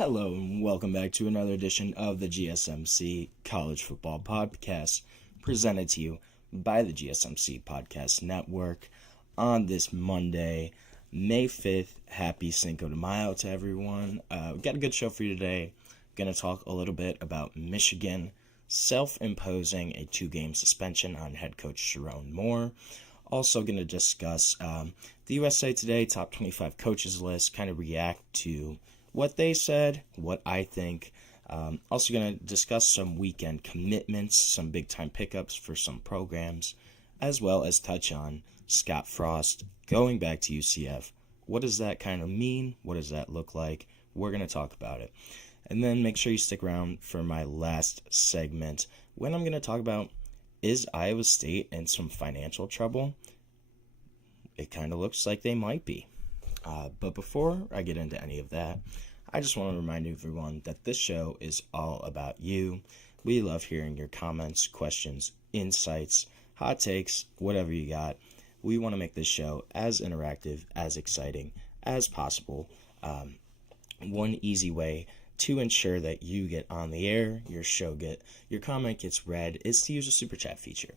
Hello and welcome back to another edition of the GSMC College Football Podcast, presented to you by the GSMC Sports Network on this Monday, May 5th. Happy Cinco de Mayo to everyone. We've got a good show for you today. We're going to talk a little bit about Michigan self-imposing a 2-game suspension on head coach Sherrone Moore. Also going to discuss the USA Today Top 25 Coaches list, kind of react to what they said, what I think. Also going to discuss some weekend commitments, some big-time pickups for some programs, as well as touch on Scott Frost going back to UCF. What does that kind of mean? What does that look like? We're going to talk about it. And then make sure you stick around for my last segment when I'm going to talk about, is Iowa State in some financial trouble? It kind of looks like they might be. But before I get into any of that, I just want to remind everyone that this show is all about you. We love hearing your comments, questions, insights, hot takes, whatever you got. We want to make this show as interactive, as exciting as possible. One easy way to ensure that you get on the air, your comment gets read, is to use a super chat feature.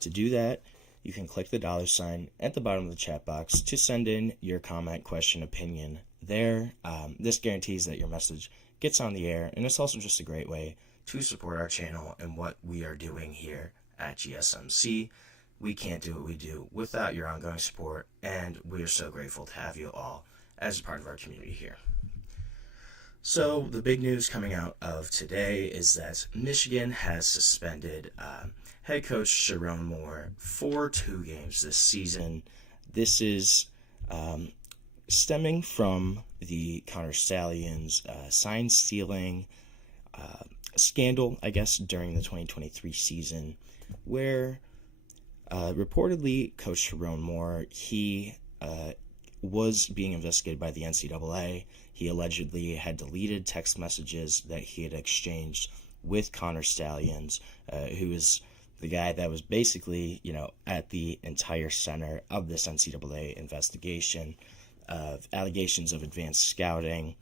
To do that, you can click the $ at the bottom of the chat box to send in your comment, question, opinion there. This guarantees that your message gets on the air, and it's also just a great way to support our channel and what we are doing here at GSMC. We can't do what we do without your ongoing support, and we are so grateful to have you all as a part of our community here. So the big news coming out of today is that Michigan has suspended head coach Sherrone Moore for 2 games this season. This is stemming from the Connor Stalions sign stealing scandal, I guess, during the 2023 season, where reportedly Coach Sherrone Moore, he was being investigated by the NCAA. He allegedly had deleted text messages that he had exchanged with Connor Stalions, who is the guy that was basically, at the entire center of this NCAA investigation of allegations of advanced scouting.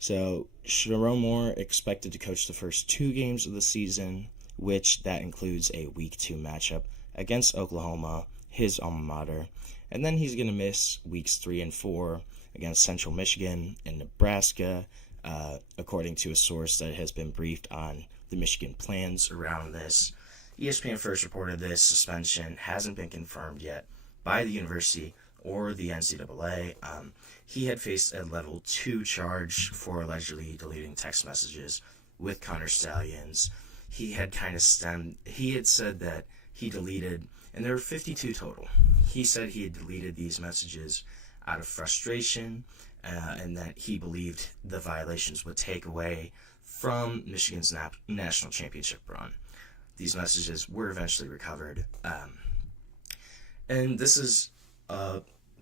So Sherrone Moore expected to coach the first 2 games of the season, which that includes a Week 2 matchup against Oklahoma, his alma mater. And then he's going to miss Weeks 3 and 4 against Central Michigan and Nebraska, according to a source that has been briefed on the Michigan plans around this. ESPN first reported this suspension hasn't been confirmed yet by the university or the NCAA. He had faced a level 2 charge for allegedly deleting text messages with Connor Stalions. He had said that he deleted, and there were 52 total. He said he had deleted these messages out of frustration, and that he believed the violations would take away from Michigan's national championship run. These messages were eventually recovered. And this is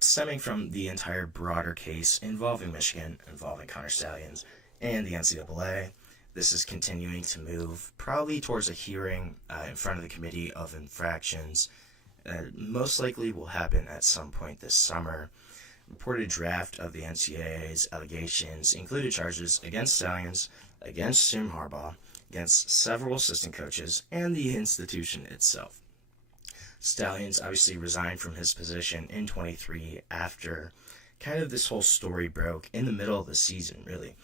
stemming from the entire broader case involving Michigan, involving Connor Stalions, and the NCAA. This is continuing to move probably towards a hearing in front of the Committee of Infractions. Most likely will happen at some point this summer. Reported draft of the NCAA's allegations included charges against Stalions, against Jim Harbaugh, against several assistant coaches, and the institution itself. Stalions obviously resigned from his position in 23 after kind of this whole story broke in the middle of the season, really.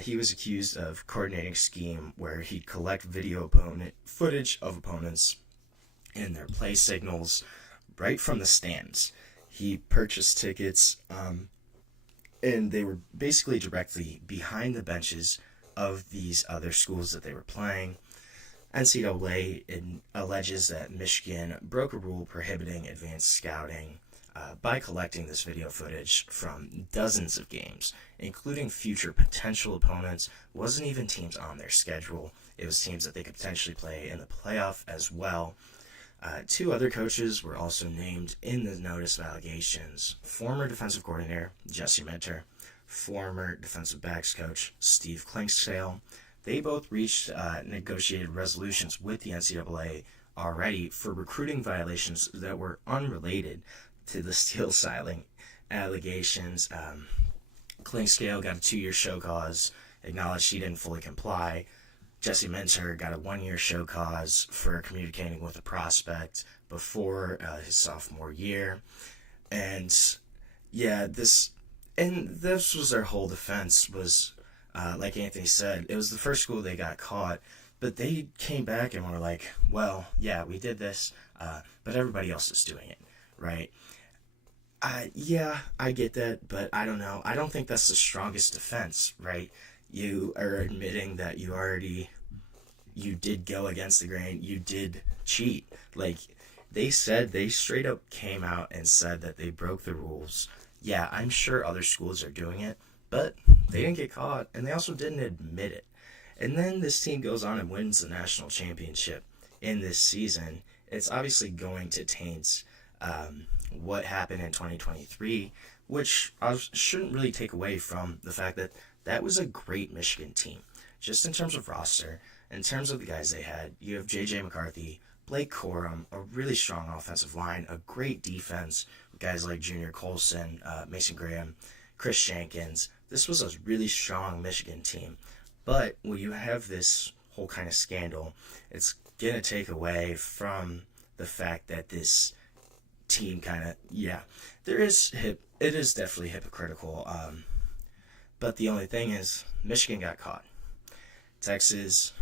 He was accused of coordinating a scheme where he'd collect video footage of opponents and their play signals right from the stands. He purchased tickets, and they were basically directly behind the benches of these other schools that they were playing. NCAA alleges that Michigan broke a rule prohibiting advanced scouting by collecting this video footage from dozens of games, including future potential opponents. It wasn't even teams on their schedule. It was teams that they could potentially play in the playoff as well. 2 other coaches were also named in the notice of allegations. Former defensive coordinator Jesse Minter, former defensive backs coach Steve Clinkscale. They both reached negotiated resolutions with the NCAA already for recruiting violations that were unrelated to the steal-siling allegations. Clinkscale got a 2-year show cause. acknowledged he didn't fully comply. Jesse Minter got a 1-year show cause for communicating with a prospect before his sophomore year. And yeah, this was their whole defense was, like Anthony said, it was the first school they got caught, but they came back and were like, well, yeah, we did this, but everybody else is doing it, right? Yeah, I get that, but I don't know. I don't think that's the strongest defense, right? You are admitting that you did go against the grain, you did cheat. Like, they straight up came out and said that they broke the rules. Yeah, I'm sure other schools are doing it, but they didn't get caught, and they also didn't admit it. And then this team goes on and wins the national championship in this season. It's obviously going to taint what happened in 2023, which I shouldn't really take away from the fact that that was a great Michigan team. Just in terms of roster, in terms of the guys they had, you have J.J. McCarthy, Blake Corum, a really strong offensive line, a great defense with guys like Junior Colson, Mason Graham, Chris Jenkins. This was a really strong Michigan team. But when you have this whole kind of scandal, it's going to take away from the fact that this team kind of, it is definitely hypocritical. But the only thing is, Michigan got caught. Texas,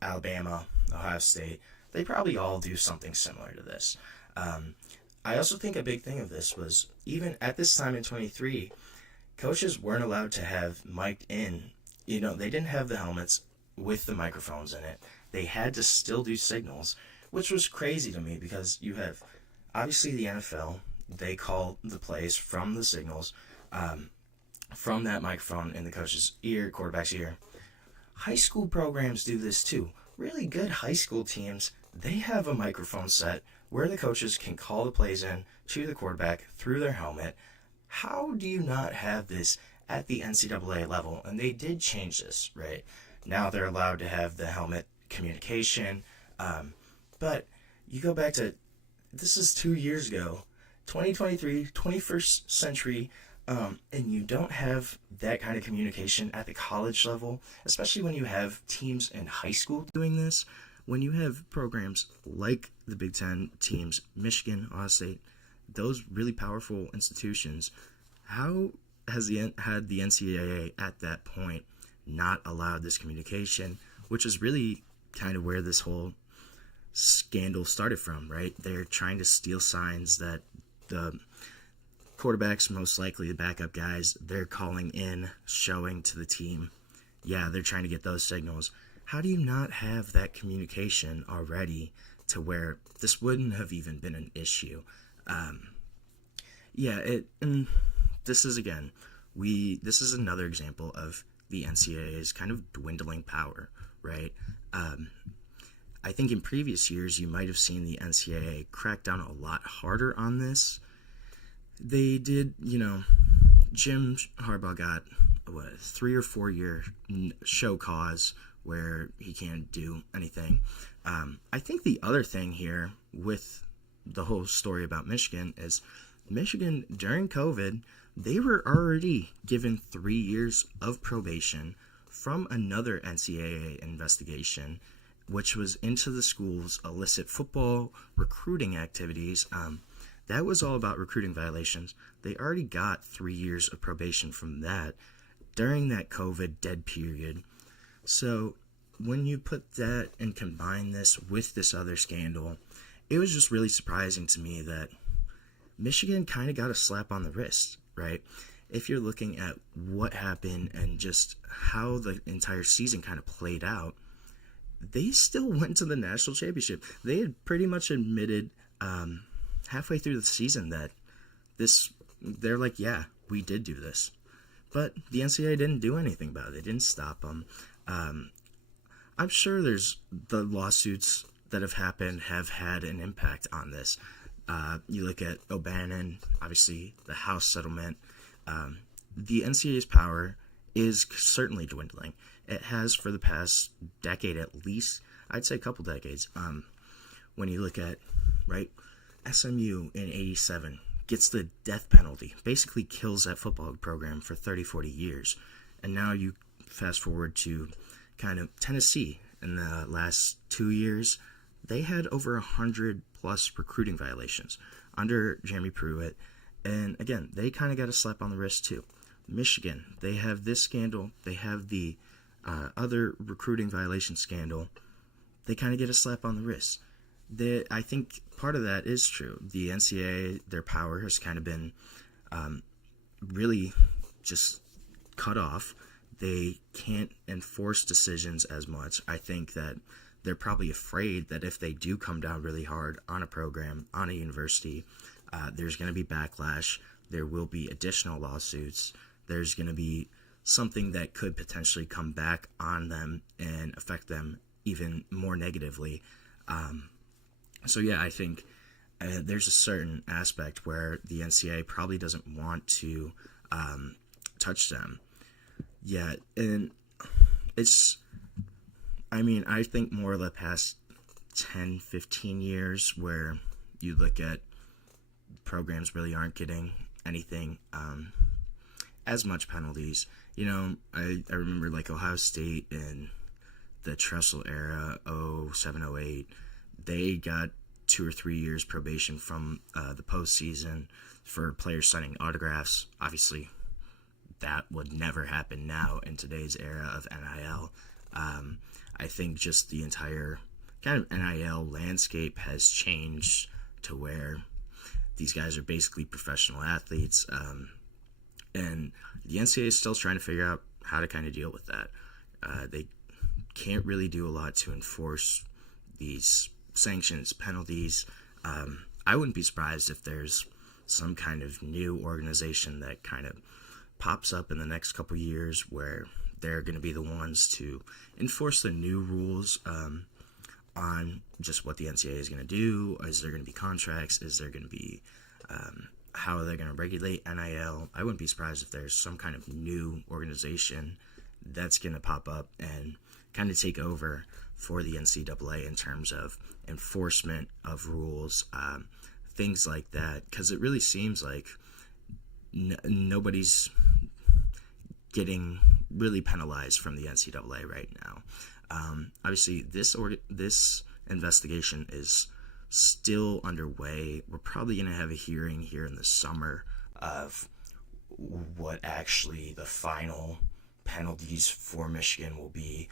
Alabama, Ohio State, they probably all do something similar to this. I also think a big thing of this was, even at this time in 23, coaches weren't allowed to have mic'd in. They didn't have the helmets with the microphones in it. They had to still do signals, which was crazy to me because you have, obviously, the NFL. They call the plays from the signals, from that microphone in the coach's ear, quarterback's ear. High school programs do this too. Really good high school teams, they have a microphone set where the coaches can call the plays in to the quarterback through their helmet. How do you not have this at the NCAA level? And they did change this, right? Now they're allowed to have the helmet communication. But you go back to, this is 2 years ago, 2023, 21st century, and you don't have that kind of communication at the college level, especially when you have teams in high school doing this. When you have programs like the Big Ten teams, Michigan, Ohio State, those really powerful institutions, how had the NCAA at that point not allowed this communication, which is really kind of where this whole scandal started from, right? They're trying to steal signs that the quarterbacks, most likely the backup guys, they're calling in, showing to the team. Yeah, they're trying to get those signals. How do you not have that communication already to where this wouldn't have even been an issue? This is, again, this is another example of the NCAA's kind of dwindling power, right? I think in previous years, you might have seen the NCAA crack down a lot harder on this. They did, Jim Harbaugh got a 3 or 4 year show cause where he can't do anything. I think the other thing here with the whole story about Michigan is Michigan, during COVID, they were already given 3 years of probation from another NCAA investigation, which was into the school's illicit football recruiting activities. That was all about recruiting violations. They already got 3 years of probation from that during that COVID dead period. So when you put that and combine this with this other scandal, it was just really surprising to me that Michigan kind of got a slap on the wrist, right? If you're looking at what happened and just how the entire season kind of played out, they still went to the national championship. They had pretty much admitted halfway through the season that they're like, yeah, we did do this. But the NCAA didn't do anything about it. They didn't stop them. I'm sure the lawsuits that have happened have had an impact on this. You look at O'Bannon, obviously the House settlement. The NCAA's power is certainly dwindling. It has for the past decade at least. I'd say a couple decades. When you look at, right, SMU in 87 gets the death penalty, basically kills that football program for 30, 40 years. And now you fast forward to kind of Tennessee in the last 2 years. They had over 100 plus recruiting violations under Jeremy Pruitt. And again, they kind of got a slap on the wrist too. Michigan, they have this scandal. They have the other recruiting violation scandal. They kind of get a slap on the wrist. I think part of that is true. The NCAA, their power has kind of been really just cut off. They can't enforce decisions as much. I think that they're probably afraid that if they do come down really hard on a program, on a university, there's going to be backlash. There will be additional lawsuits. There's going to be something that could potentially come back on them and affect them even more negatively. So yeah, I think there's a certain aspect where the NCAA probably doesn't want to touch them yet. And I think more of the past 10, 15 years where you look at programs really aren't getting anything, as much penalties. I remember like Ohio State in the Tressel era, 07, 08, they got 2 or 3 years probation from the postseason for players signing autographs. Obviously, that would never happen now in today's era of NIL. I think just the entire kind of NIL landscape has changed to where these guys are basically professional athletes, and the NCAA is still trying to figure out how to kind of deal with that. They can't really do a lot to enforce these sanctions, penalties. I wouldn't be surprised if there's some kind of new organization that kind of pops up in the next couple years where they're going to be the ones to enforce the new rules on just what the NCAA is going to do. Is there going to be contracts? Is there going to be how they're going to regulate NIL? I wouldn't be surprised if there's some kind of new organization that's going to pop up and kind of take over for the NCAA in terms of enforcement of rules, things like that, because it really seems like nobody's getting really penalized from the NCAA right now. Obviously, this investigation is still underway. We're probably going to have a hearing here in the summer of what actually the final penalties for Michigan will be.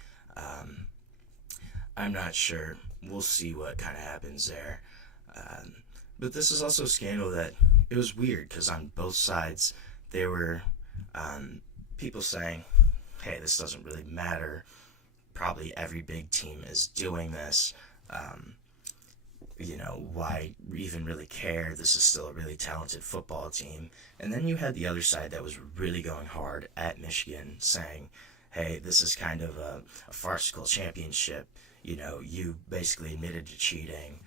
I'm not sure. We'll see what kind of happens there. But this is also a scandal that it was weird because on both sides there were people saying, hey, this doesn't really matter. Probably every big team is doing this. Why even really care? This is still a really talented football team. And then you had the other side that was really going hard at Michigan saying, hey, this is kind of a farcical championship. You basically admitted to cheating.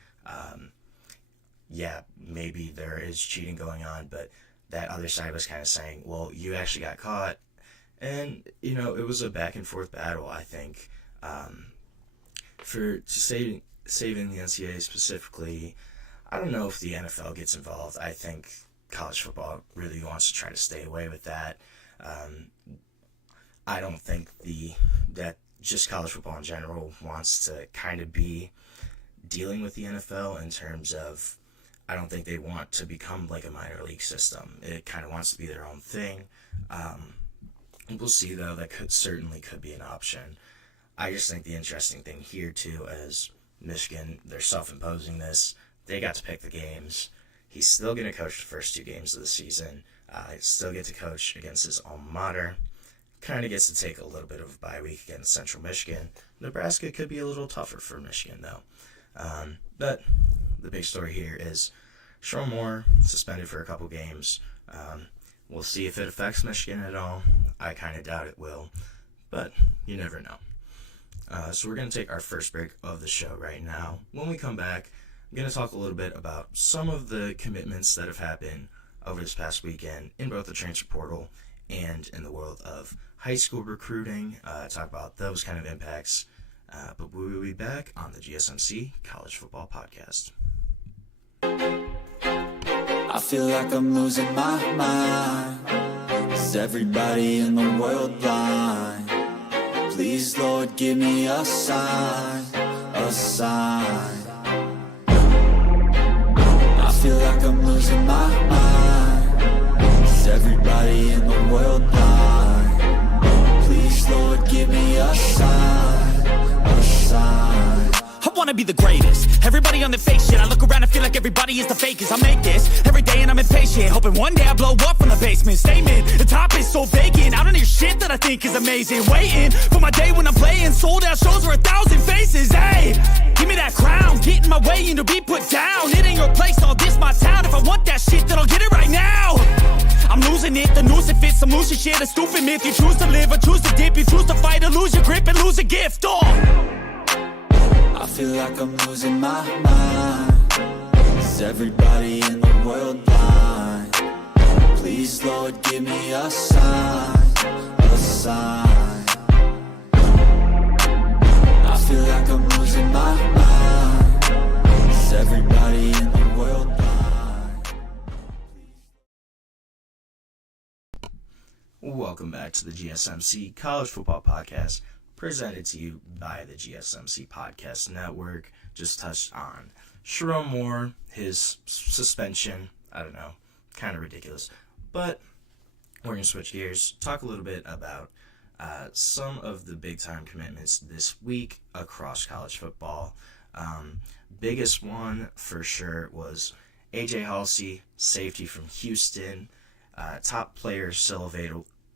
Yeah, maybe there is cheating going on, but that other side was kind of saying, well, you actually got caught. And, it was a back and forth battle, I think. For saving the NCAA specifically, I don't know if the NFL gets involved. I think college football really wants to try to stay away with that. I don't think that just college football in general wants to kind of be dealing with the NFL in terms of, I don't think they want to become like a minor league system. It kind of wants to be their own thing. We'll see, though. That certainly could be an option. I just think the interesting thing here, too, is Michigan, they're self-imposing this. They got to pick the games. He's still going to coach the first 2 games of the season. Still get to coach against his alma mater. Kind of gets to take a little bit of a bye week against Central Michigan. Nebraska could be a little tougher for Michigan, though. But the big story here is Sherrone Moore suspended for a couple games. We'll see if it affects Michigan at all. I kind of doubt it will, but you never know. So we're going to take our first break of the show right now. When we come back, I'm going to talk a little bit about some of the commitments that have happened over this past weekend in both the transfer portal and in the world of high school recruiting, talk about those kind of impacts. But we will be back on the GSMC College Football Podcast. I feel like I'm losing my mind. Is everybody in the world blind? Please, Lord, give me a sign, a sign. I feel like I'm losing my mind. Is everybody in the world blind? Please, Lord, give me a sign, a sign. I wanna be the greatest. Everybody on the fake shit. I look around and feel like everybody is the fakest. I make this every day and I'm impatient, hoping one day I blow up from the basement. Statement, the top is so vacant. I don't hear shit that I think is amazing. Waiting for my day when I'm playing sold out shows for 1,000 faces. Hey, give me that crown, get in my way and to be put down. It ain't your place, all this my town. If I want that shit, then I'll get it right now. I'm losing it, the noose it fits, I'm losing shit. A stupid myth, you choose to live or choose to dip. You choose to fight or lose your grip and lose a gift. I feel like I'm losing my mind. Is everybody in the world blind? Please, Lord, give me a sign, a sign. I feel like I'm losing my mind. Is everybody in the world blind? Welcome back to the GSMC College Football Podcast, presented to you by the GSMC Podcast Network. Just touched on Sherrone Moore, his suspension. I don't know, kind of ridiculous. But we're going to switch gears, talk a little bit about some of the big-time commitments this week across college football. Biggest one, for sure, was A.J. Halsey, safety from Houston. Top player still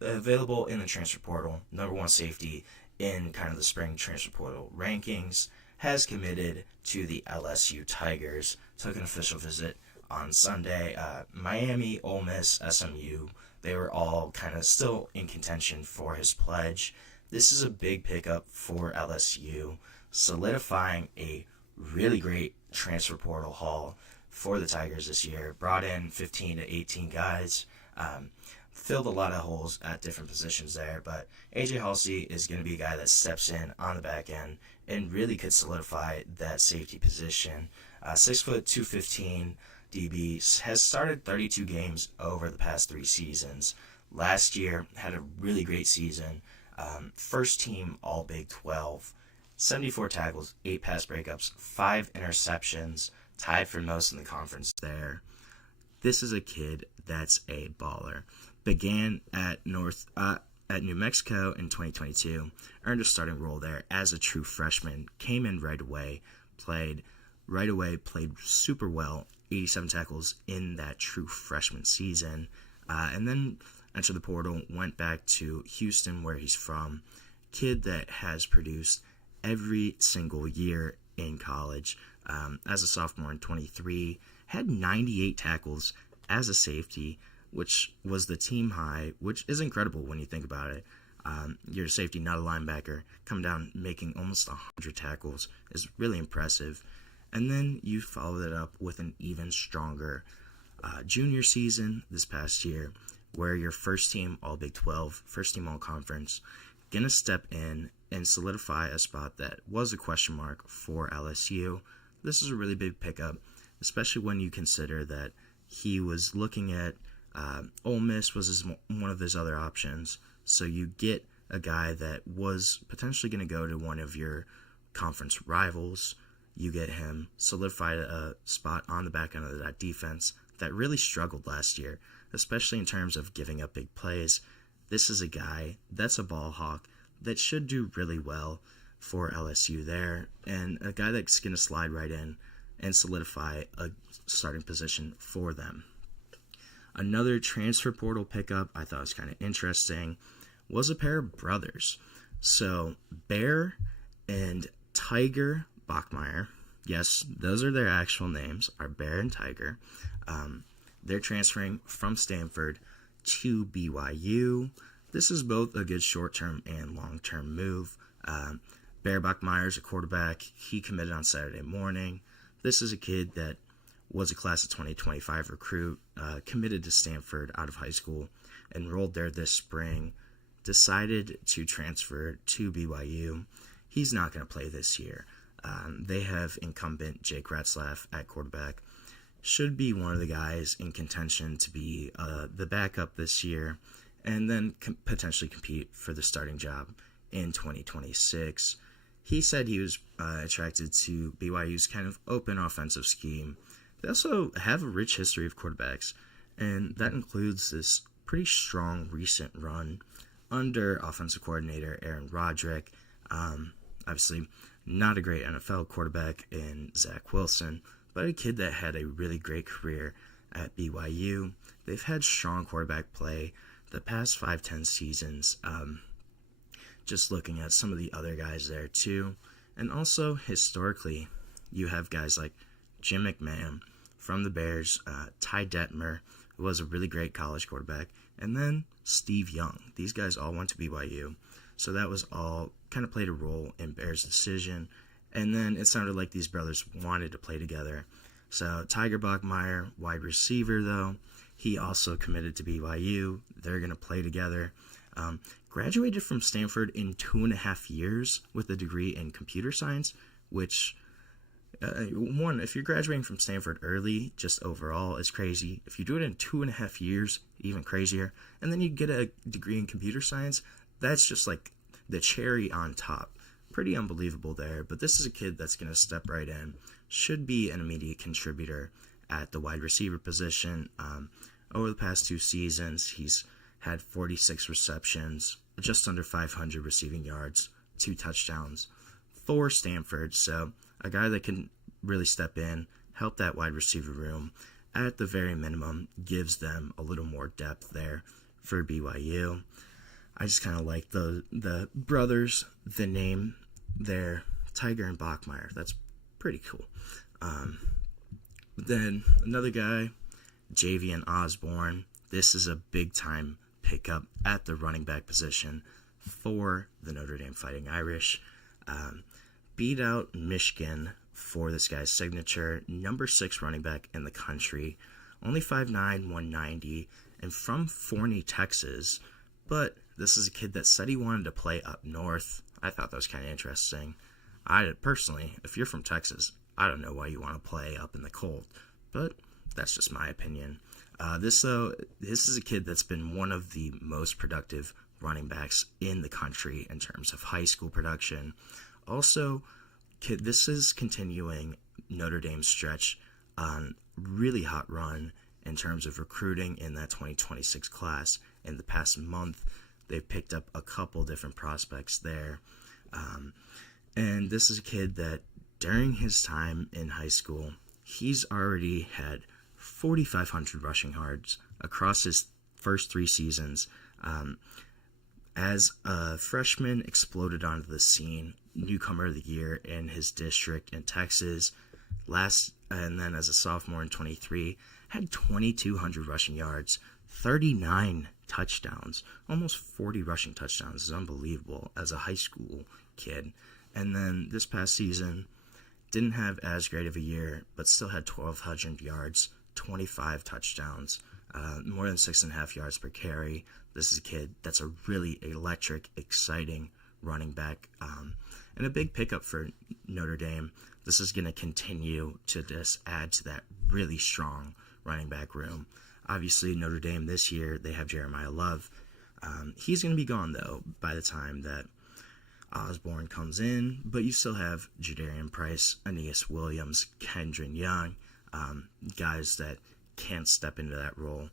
available in the transfer portal. Number one safety in kind of the spring transfer portal rankings, has committed to the LSU Tigers. Took an official visit on Sunday. Miami, Ole Miss, SMU, they were all kind of still in contention for his pledge. This is a big pickup for LSU, solidifying a really great transfer portal haul for the Tigers this year. Brought in 15 to 18 guys. Filled a lot of holes at different positions there, but A.J. Halsey is going to be a guy that steps in on the back end and really could solidify that safety position. 6 foot 215 DB, has started 32 games over the past 3 seasons. Last year had a really great season. First team All Big 12, 74 tackles, 8 pass breakups, 5 interceptions, tied for most in the conference there. This is a kid that's a baller. Began at New Mexico in 2022, earned a starting role there as a true freshman, came in right away, played super well, 87 tackles in that true freshman season, and then entered the portal, went back to Houston where he's from. Kid that has produced every single year in college. As a sophomore in 23, had 98 tackles as a safety, which was the team high, which is incredible when you think about it. You're a safety, not a linebacker. Come down making almost 100 tackles is really impressive. And then you follow that up with an even stronger junior season this past year, where you're first team All Big 12, first team All Conference, going to step in and solidify a spot that was a question mark for LSU. This is a really big pickup, especially when you consider that he was looking at Ole Miss was one of his other options. So you get a guy that was potentially going to go to one of your conference rivals. You get him, solidified a spot on the back end of that defense that really struggled last year, especially in terms of giving up big plays. This is a guy that's a ball hawk that should do really well for LSU there, and a guy that's going to slide right in and solidify a starting position for them. Another transfer portal pickup I thought was kind of interesting was a pair of brothers. So Bear and Tiger Bachmeier, yes, those are their actual names, are Bear and Tiger. They're transferring from Stanford to BYU. This is both a good short-term and long-term move. Bear Bachmeier is a quarterback. He committed on Saturday morning. This is a kid that was a class of 2025 recruit, committed to Stanford out of high school, enrolled there this spring, decided to transfer to BYU. He's not going to play this year. They have incumbent Jake Ratzlaff at quarterback. Should be one of the guys in contention to be the backup this year, and then potentially compete for the starting job in 2026. He said he was attracted to BYU's kind of open offensive scheme. They also have a rich history of quarterbacks, and that includes this pretty strong recent run under offensive coordinator Aaron Roderick. Obviously, not a great NFL quarterback in Zach Wilson, but a kid that had a really great career at BYU. They've had strong quarterback play the past 5-10 seasons. Just looking at some of the other guys there too. And also, historically, you have guys like Jim McMahon from the Bears, Ty Detmer, who was a really great college quarterback, and then Steve Young. These guys all went to BYU. So that was all kind of played a role in Bears' decision. And then it sounded like these brothers wanted to play together. So Tiger Bachmeier, wide receiver though, he also committed to BYU. They're going to play together. Graduated from Stanford in 2.5 years with a degree in computer science, which, if you're graduating from Stanford early, just overall is crazy. If you do it in 2.5 years, even crazier. And then you get a degree in computer science, that's just like the cherry on top. Pretty unbelievable there. But this is a kid that's going to step right in. Should be an immediate contributor at the wide receiver position. Over the past 2 seasons, he's had 46 receptions, just under 500 receiving yards, 2 touchdowns for Stanford. So a guy that can really step in, help that wide receiver room, at the very minimum, gives them a little more depth there for BYU. I just kind of like the brothers, the name there, Tiger and Bachmeier. That's pretty cool. Then another guy, Javian Osborne. This is a big-time pickup at the running back position for the Notre Dame Fighting Irish. Beat out Michigan for this guy's signature, number 6 running back in the country, only 5'9", 190, and from Forney, Texas. But this is a kid that said he wanted to play up north. I thought that was kind of interesting. Personally, if you're from Texas, I don't know why you want to play up in the cold, but that's just my opinion. This is a kid that's been one of the most productive running backs in the country in terms of high school production. Also, this is continuing Notre Dame's stretch on really hot run in terms of recruiting in that 2026 class. In the past month, they've picked up a couple different prospects there. And this is a kid that during his time in high school, he's already had 4,500 rushing yards across his first 3 seasons. As a freshman, exploded onto the scene, newcomer of the year in his district in Texas. And then as a sophomore in 23, had 2,200 rushing yards, 39 touchdowns, almost 40 rushing touchdowns. Is unbelievable as a high school kid. And then this past season, didn't have as great of a year, but still had 1,200 yards, 25 touchdowns, more than 6.5 yards per carry. This is a kid that's a really electric, exciting running back, and a big pickup for Notre Dame. This is going to continue to just add to that really strong running back room. Obviously, Notre Dame this year, they have Jeremiah Love. He's going to be gone, though, by the time that Osborne comes in, but you still have Jadarian Price, Aeneas Williams, Kendron Young, guys that can't step into that role.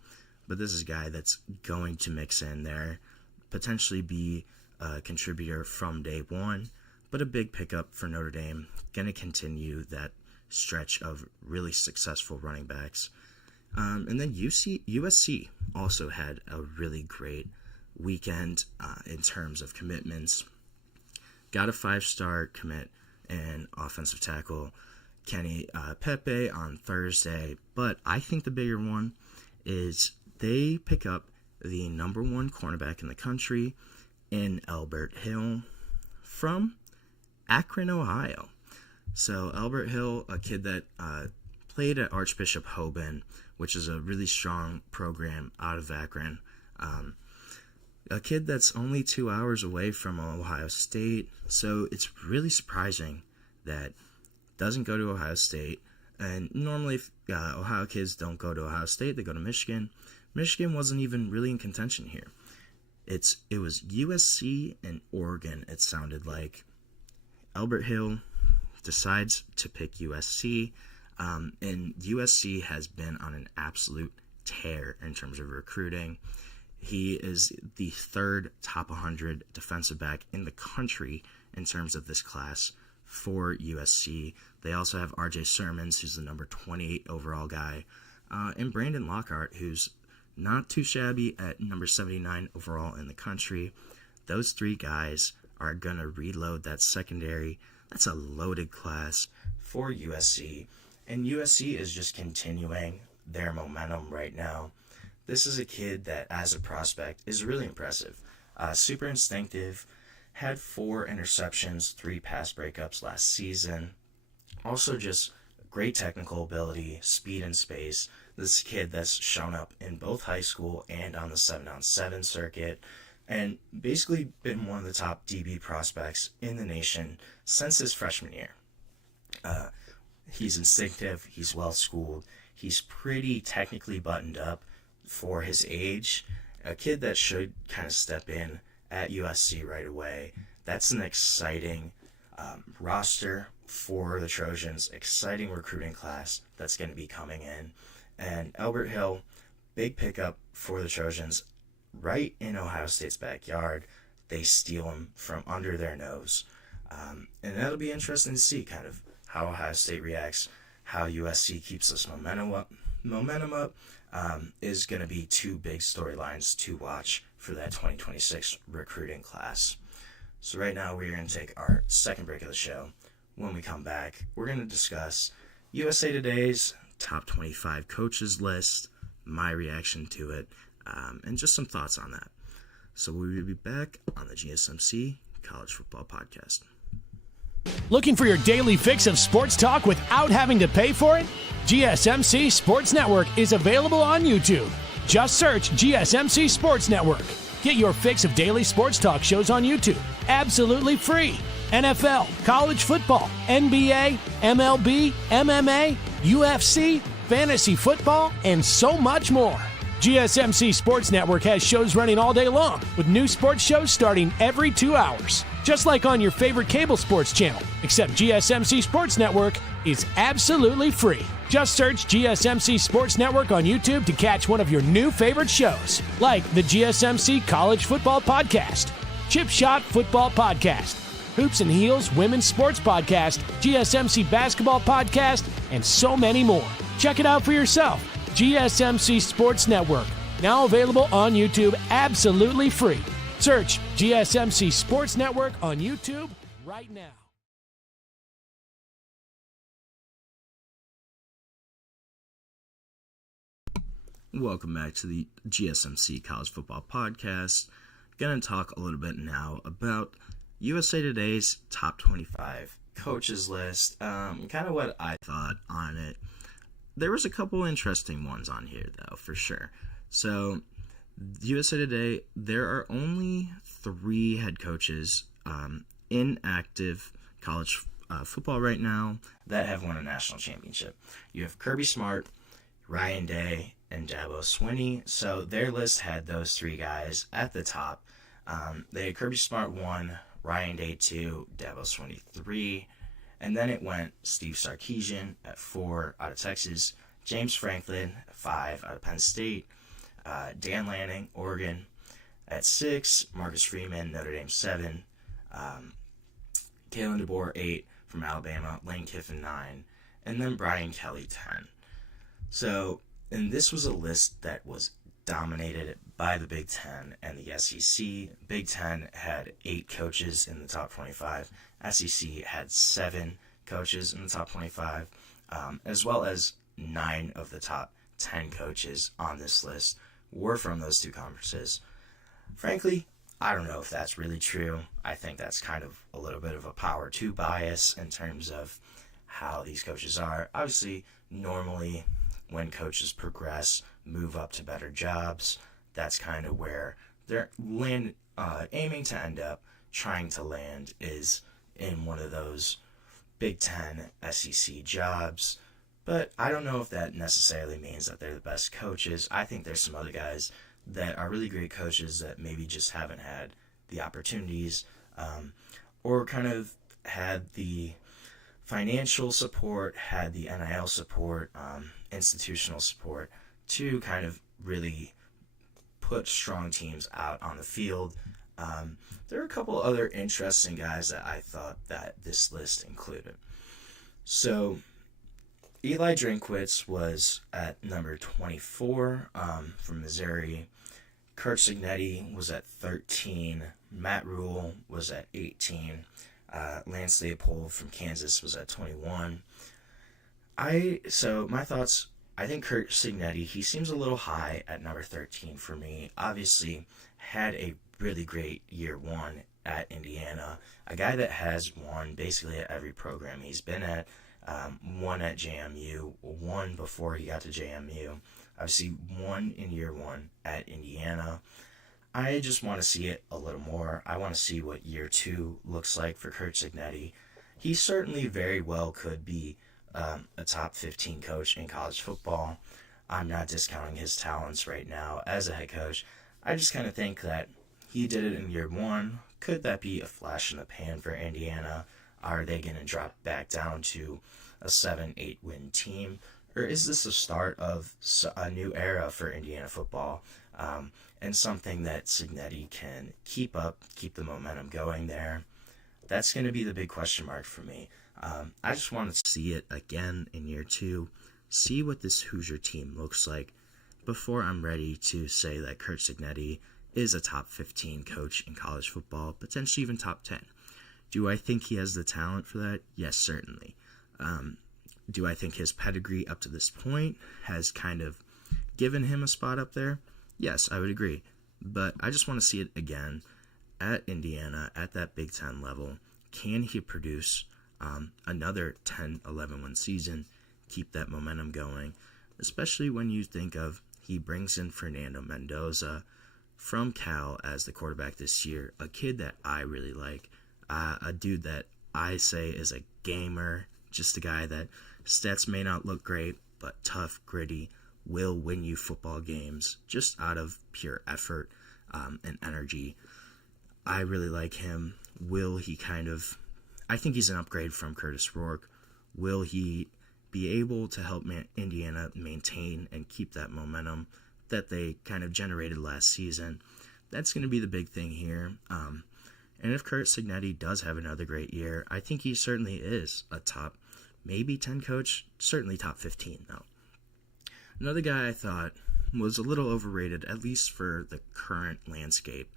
But this is a guy that's going to mix in there, potentially be a contributor from day one, but a big pickup for Notre Dame, going to continue that stretch of really successful running backs. And then USC also had a really great weekend in terms of commitments. Got a 5-star commit in offensive tackle Kenny Pepe on Thursday. But I think the bigger one is they pick up the number 1 cornerback in the country in Albert Hill from Akron, Ohio. So Albert Hill, a kid that played at Archbishop Hoban, which is a really strong program out of Akron. A kid that's only 2 hours away from Ohio State, so it's really surprising that doesn't go to Ohio State. And normally, if Ohio kids don't go to Ohio State, they go to Michigan. Michigan wasn't even really in contention here. It was USC and Oregon, it sounded like. Albert Hill decides to pick USC, and USC has been on an absolute tear in terms of recruiting. He is the third top 100 defensive back in the country in terms of this class for USC. They also have RJ Sermons, who's the number 28 overall guy, and Brandon Lockhart, who's not too shabby at number 79 overall in the country. Those three guys are going to reload that secondary. That's a loaded class for USC, and USC is just continuing their momentum right now. This is a kid that, as a prospect, is really impressive. Super instinctive, had 4 interceptions, 3 pass breakups last season. Also just great technical ability, speed and space. This kid that's shown up in both high school and on the 7-on-7 circuit, and basically been one of the top DB prospects in the nation since his freshman year. He's instinctive, he's well-schooled, he's pretty technically buttoned up for his age. A kid that should kind of step in at USC right away. That's an exciting roster for the Trojans, exciting recruiting class that's going to be coming in. And Albert Hill, big pickup for the Trojans right in Ohio State's backyard. They steal him from under their nose. And that'll be interesting to see kind of how Ohio State reacts, how USC keeps this momentum up. Is going to be 2 big storylines to watch for that 2026 recruiting class. So right now we're going to take our second break of the show. When we come back, we're going to discuss USA Today's top 25 coaches list, my reaction to it, and just some thoughts on that. So we will be back on the GSMC College Football Podcast. Looking for your daily fix of sports talk without having to pay for it? GSMC Sports Network is available on YouTube. Just search GSMC Sports Network. Get your fix of daily sports talk shows on YouTube, absolutely free. NFL, college football, NBA, MLB, MMA, UFC, fantasy football, and so much more. GSMC Sports Network has shows running all day long, with new sports shows starting every 2 hours. Just like on your favorite cable sports channel, except GSMC Sports Network is absolutely free. Just search GSMC Sports Network on YouTube to catch one of your new favorite shows, like the GSMC College Football Podcast, Chip Shot Football Podcast, Hoops and Heels Women's Sports Podcast, GSMC Basketball Podcast, and so many more. Check it out for yourself. GSMC Sports Network, now available on YouTube absolutely free. Search GSMC Sports Network on YouTube right now. Welcome back to the GSMC College Football Podcast. Going to talk a little bit now about USA Today's top 25 coaches list, kind of what I thought on it. There was a couple interesting ones on here, though, for sure. So, USA Today, there are only 3 head coaches in active college football right now that have won a national championship. You have Kirby Smart, Ryan Day, and Dabo Swinney. So their list had those 3 guys at the top. They had Kirby Smart 1, Ryan Day 2, Dabo Swinney 3. And then it went Steve Sarkisian at 4 out of Texas, James Franklin at 5 out of Penn State, Dan Lanning, Oregon at 6, Marcus Freeman, Notre Dame 7, Kalen DeBoer 8 from Alabama, Lane Kiffin 9, and then Brian Kelly 10. So, and this was a list that was dominated by the Big Ten and the SEC. Big Ten had 8 coaches in the top 25. SEC had 7 coaches in the top 25, as well as 9 of the top 10 coaches on this list were from those 2 conferences. Frankly, I don't know if that's really true. I think that's kind of a little bit of a power 2 bias in terms of how these coaches are. Obviously, normally when coaches progress, move up to better jobs, that's kind of where they're aiming to end up, trying to land is in one of those Big Ten SEC jobs. But I don't know if that necessarily means that they're the best coaches. I think there's some other guys that are really great coaches that maybe just haven't had the opportunities or kind of had the financial support, had the NIL support, institutional support to kind of really put strong teams out on the field. There are a couple other interesting guys that I thought that this list included. So Eli Drinkwitz was at number 24 from Missouri. Kurt Signetti was at 13. Matt Rule was at 18. Lance Leopold from Kansas was at 21. So my thoughts, I think Kurt Signetti, he seems a little high at number 13 for me. Obviously had a really great year one at Indiana. A guy that has won basically at every program he's been at. One at JMU, one before he got to JMU. Obviously, one in year one at Indiana. I just want to see it a little more. I want to see what year two looks like for Kurt Signetti. He certainly very well could be a top 15 coach in college football. I'm not discounting his talents right now as a head coach. I just kind of think that he did it in year one. Could that be a flash in the pan for Indiana? Are they going to drop back down to a 7-8 win team? Or is this the start of a new era for Indiana football and something that Signetti can keep up, keep the momentum going there? That's going to be the big question mark for me. I just want to see it again in year two, see what this Hoosier team looks like before I'm ready to say that Kurt Signetti is a top 15 coach in college football, potentially even top 10. Do I think he has the talent for that? Yes, certainly. Do I think his pedigree up to this point has kind of given him a spot up there? Yes, I would agree. But I just want to see it again at Indiana, at that Big Ten level. Can he produce another 10-11 win season, keep that momentum going, especially when you think of he brings in Fernando Mendoza from Cal as the quarterback this year, a kid that I really like. A dude that I say is a gamer, just a guy that stats may not look great, but tough, gritty, will win you football games just out of pure effort and energy. I really like him. Will he I think he's an upgrade from Curtis Rourke. Will he be able to help Indiana maintain and keep that momentum that they kind of generated last season? That's going to be the big thing here. And if Kurt Signetti does have another great year, I think he certainly is a top, maybe 10 coach, certainly top 15 though. Another guy I thought was a little overrated, at least for the current landscape,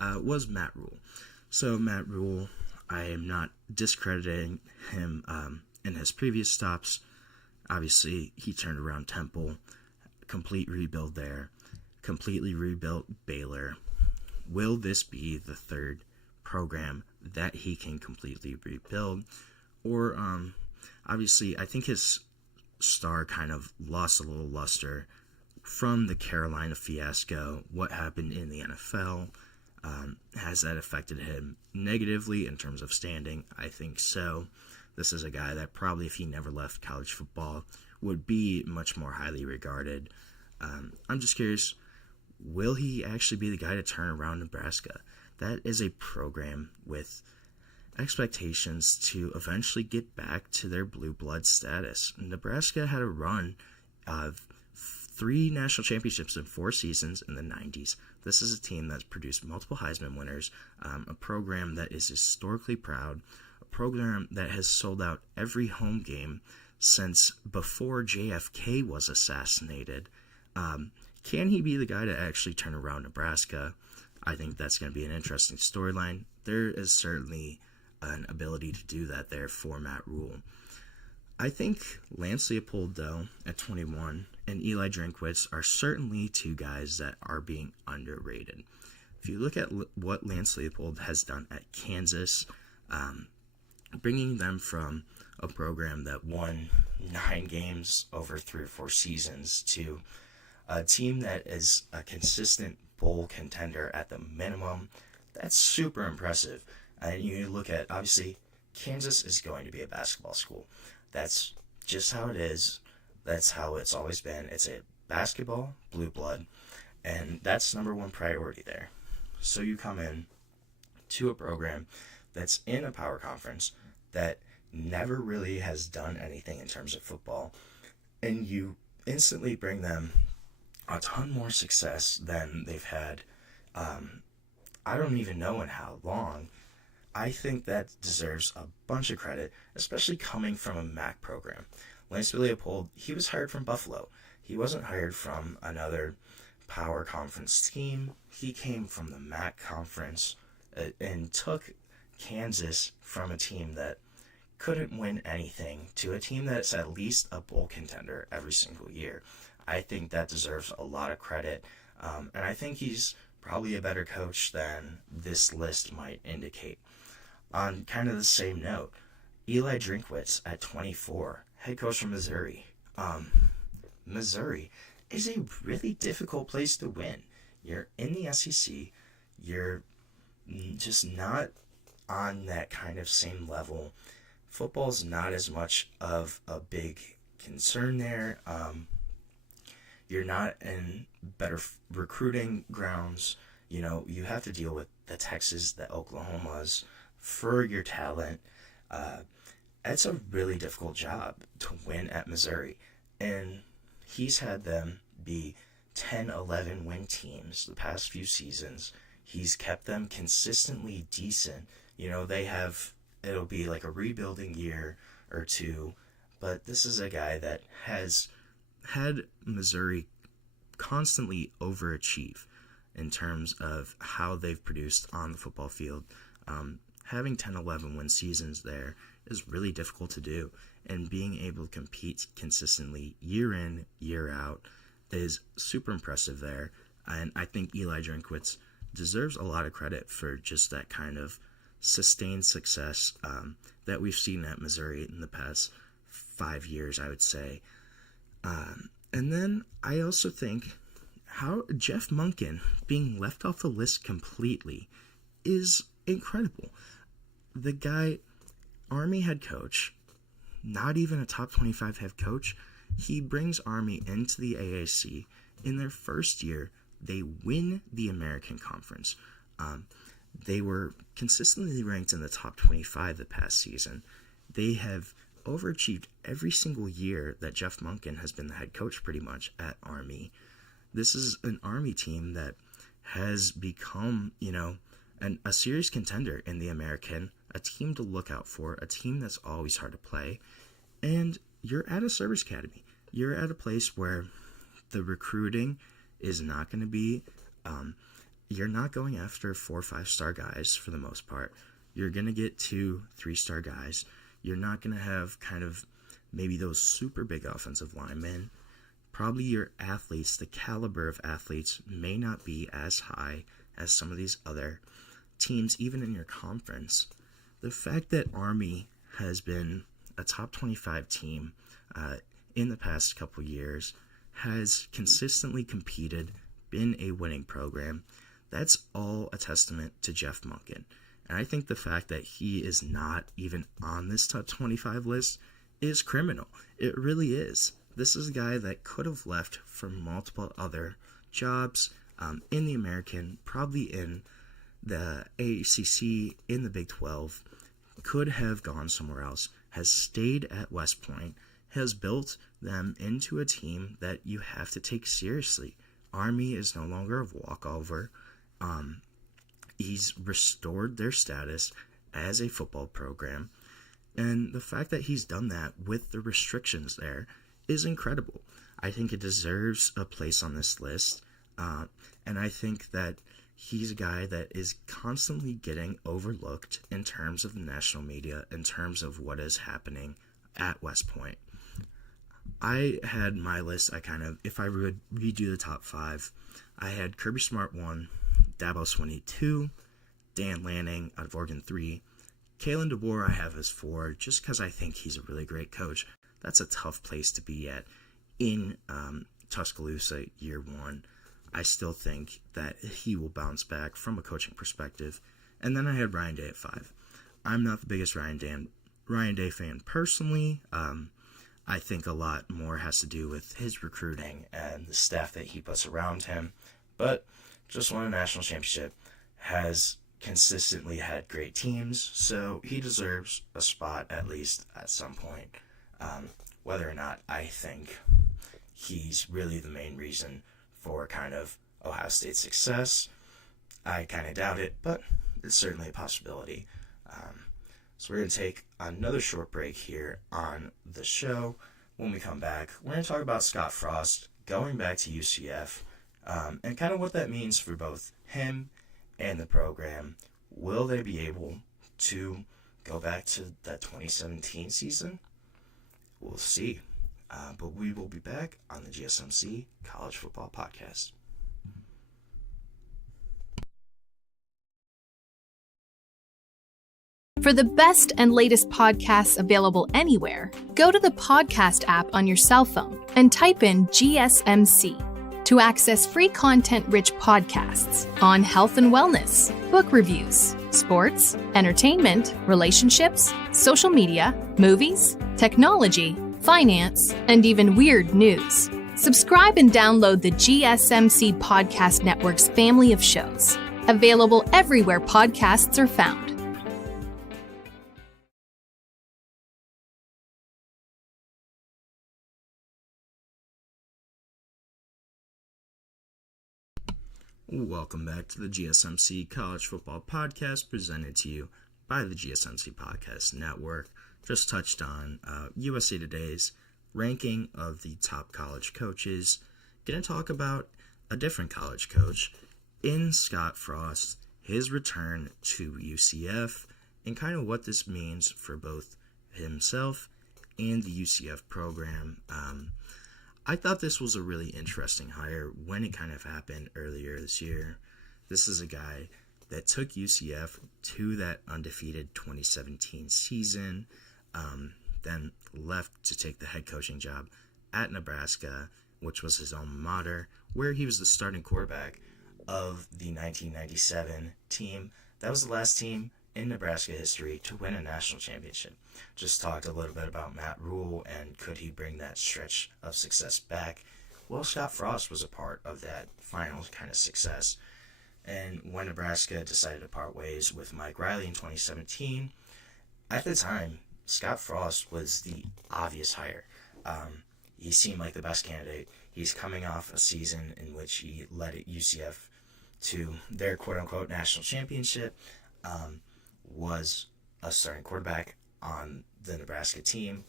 was Matt Rule. So Matt Rule, I am not discrediting him in his previous stops. Obviously, he turned around Temple, complete rebuild there, completely rebuilt Baylor. Will this be the third program that he can completely rebuild? Or obviously I think his star kind of lost a little luster from the Carolina fiasco. What happened in the NFL, has that affected him negatively in terms of standing? I think so. This is a guy that probably, if he never left college football, would be much more highly regarded. I'm just curious, will he actually be the guy to turn around Nebraska? That is a program with expectations to eventually get back to their blue blood status. Nebraska had a run of 3 national championships in 4 seasons in the 90s. This is a team that's produced multiple Heisman winners, a program that is historically proud, a program that has sold out every home game since before JFK was assassinated. Can he be the guy to actually turn around Nebraska? I think that's going to be an interesting storyline. There is certainly an ability to do that there for Matt Rule. I think Lance Leopold, though, at 21, and Eli Drinkwitz are certainly 2 guys that are being underrated. If you look at what Lance Leopold has done at Kansas, bringing them from a program that won 9 games over 3 or 4 seasons to a team that is a consistent bowl contender at the minimum, that's super impressive. And you look at, obviously, Kansas is going to be a basketball school. That's just how it is. That's how it's always been. It's a basketball blue blood. And that's number one priority there. So you come in to a program that's in a power conference that never really has done anything in terms of football, and you instantly bring them a ton more success than they've had. I don't even know in how long. I think that deserves a bunch of credit, especially coming from a MAC program. Lance Leopold, he was hired from Buffalo. He wasn't hired from another power conference team. He came from the MAC conference and took Kansas from a team that couldn't win anything to a team that's at least a bowl contender every single year. I think that deserves a lot of credit, and I think he's probably a better coach than this list might indicate. On kind of the same note, Eli Drinkwitz at 24, head coach from Missouri. Missouri is a really difficult place to win. You're in the SEC. You're just not on that kind of same level. Football's not as much of a big concern there. You're not in better recruiting grounds. You know, you have to deal with the Texas, the Oklahomas for your talent. It's a really difficult job to win at Missouri. And he's had them be 10, 11 win teams the past few seasons. He's kept them consistently decent. You know, it'll be like a rebuilding year or two, but this is a guy that has had Missouri constantly overachieve in terms of how they've produced on the football field. Having 10, 11 win seasons there is really difficult to do, and being able to compete consistently year in, year out is super impressive there. And I think Eli Drinkwitz deserves a lot of credit for just that kind of sustained success that we've seen at Missouri in the past 5 years, I would say. And then I also think how Jeff Monken being left off the list completely is incredible. The guy, Army head coach, not even a top 25 head coach, he brings Army into the AAC. In their first year, they win the American Conference. They were consistently ranked in the top 25 the past season. They have overachieved every single year that Jeff Monken has been the head coach pretty much at Army. This is an Army team that has become, a serious contender in the American, a team to look out for, a team that's always hard to play. And you're at a service academy. You're at a place where the recruiting is not going to be, you're not going after 4 or 5-star guys for the most part. You're going to get 2, 3-star guys. You're not going to have kind of maybe those super big offensive linemen. Probably your athletes, the caliber of athletes may not be as high as some of these other teams, even in your conference. The fact that Army has been a top 25 team in the past couple years, has consistently competed, been a winning program, that's all a testament to Jeff Monken. And I think the fact that he is not even on this top 25 list is criminal. It really is. This is a guy that could have left for multiple other jobs in the American, probably in the ACC, in the Big 12, could have gone somewhere else, has stayed at West Point, has built them into a team that you have to take seriously. Army is no longer a walkover. He's restored their status as a football program. And the fact that he's done that with the restrictions there is incredible. I think it deserves a place on this list. And I think that he's a guy that is constantly getting overlooked in terms of the national media, in terms of what is happening at West Point. I had my list, if I would redo the top 5, I had Kirby Smart 1, Dabo Swinney 2, Dan Lanning out of Oregon 3, Kalen DeBoer I have as 4, just because I think he's a really great coach. That's a tough place to be at in Tuscaloosa year 1. I still think that he will bounce back from a coaching perspective. And then I had Ryan Day at 5. I'm not the biggest Ryan Day fan personally. I think a lot more has to do with his recruiting and the staff that he puts around him. but just won a national championship, has consistently had great teams, so he deserves a spot at least at some point. Whether or not I think he's really the main reason for kind of Ohio State's success, I kind of doubt it, but it's certainly a possibility. So we're going to take another short break here on the show. When we come back, we're going to talk about Scott Frost going back to UCF and kind of what that means for both him and the program. Will they be able to go back to that 2017 season? We'll see. But we will be back on the GSMC College Football Podcast. For the best and latest podcasts available anywhere, go to the podcast app on your cell phone and type in GSMC to access free content-rich podcasts on health and wellness, book reviews, sports, entertainment, relationships, social media, movies, technology, finance, and even weird news. Subscribe and download the GSMC Podcast Network's family of shows, available everywhere podcasts are found. Welcome back to the GSMC College Football Podcast, presented to you by the GSMC Podcast Network. Just touched on USA Today's ranking of the top college coaches. Going to talk about a different college coach in Scott Frost, his return to UCF, and kind of what this means for both himself and the UCF program. I thought this was a really interesting hire when it kind of happened earlier this year. This is a guy that took UCF to that undefeated 2017 season, then left to take the head coaching job at Nebraska, which was his alma mater, where he was the starting quarterback of the 1997 team. That was the last team in Nebraska history to win a national championship. Just talked a little bit about Matt Rule and could he bring that stretch of success back. Well, Scott Frost was a part of that final kind of success. And when Nebraska decided to part ways with Mike Riley in 2017, at the time, Scott Frost was the obvious hire. He seemed like the best candidate. He's coming off a season in which he led UCF to their quote-unquote national championship, was a starting quarterback on the Nebraska team,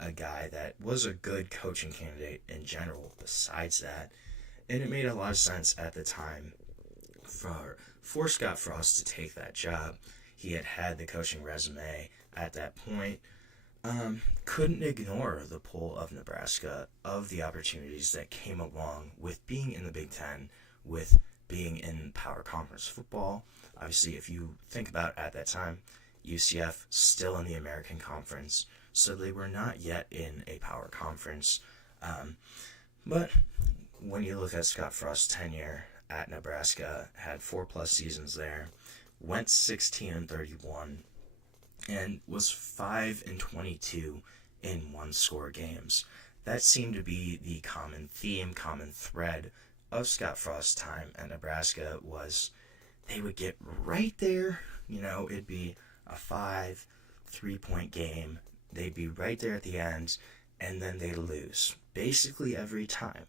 a guy that was a good coaching candidate in general besides that. And it made a lot of sense at the time for Scott Frost to take that job. He had the coaching resume at that point. Couldn't ignore the pull of Nebraska, of the opportunities that came along with being in the Big Ten, with being in Power Conference football. Obviously, if you think about at that time, UCF still in the American Conference, so they were not yet in a Power Conference. But when you look at Scott Frost's tenure at Nebraska, had 4+ seasons there, went 16-31, and was 5-22 in one-score games. That seemed to be the common theme, common thread of Scott Frost's time at Nebraska. Was they would get right there, it'd be a 3-point game. They'd be right there at the end, and then they lose basically every time.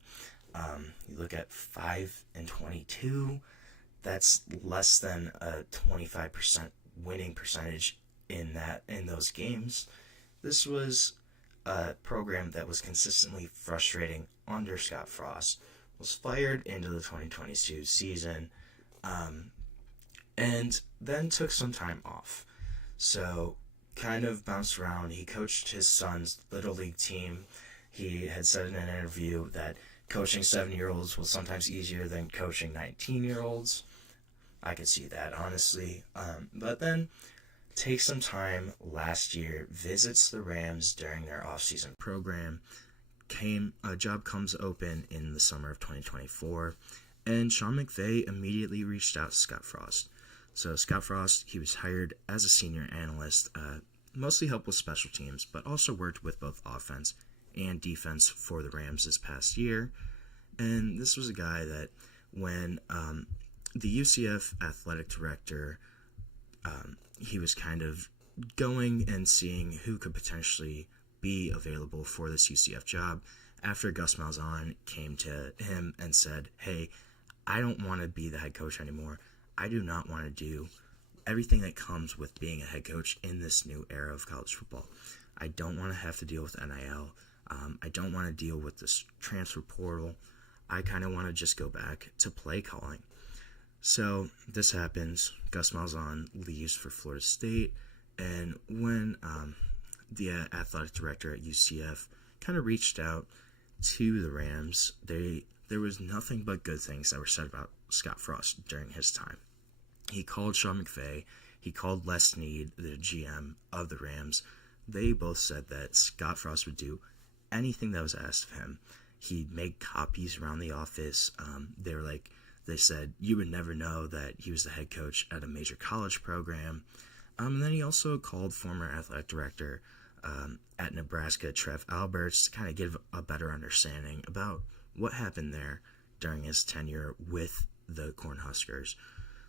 You look at 5-22, that's less than a 25% winning percentage in those games. This was a program that was consistently frustrating under Scott Frost. Was fired into the 2022 season, and then took some time off. So kind of bounced around. He coached his son's Little League team. He had said in an interview that coaching 7-year-olds was sometimes easier than coaching 19-year-olds. I could see that, honestly. But then takes some time last year, visits the Rams during their off-season program. A job comes open in the summer of 2024, and Sean McVay immediately reached out to Scott Frost. So Scott Frost, he was hired as a senior analyst, mostly helped with special teams, but also worked with both offense and defense for the Rams this past year. And this was a guy that when the UCF athletic director, he was kind of going and seeing who could potentially be available for this UCF job after Gus Malzahn came to him and said, hey, I don't want to be the head coach anymore. I do not want to do everything that comes with being a head coach in this new era of college football. I don't want to have to deal with NIL. I don't want to deal with this transfer portal. I kind of want to just go back to play calling. So this happens. Gus Malzahn leaves for Florida State. And when the athletic director at UCF kind of reached out to the Rams, there was nothing but good things that were said about Scott Frost during his time. He called Sean McVay. He called Les Snead, the GM of the Rams. They both said that Scott Frost would do anything that was asked of him. He'd make copies around the office. They said you would never know that he was the head coach at a major college program. And then he also called former athletic director at Nebraska, Trev Alberts, to kind of give a better understanding about what happened there during his tenure with the Cornhuskers.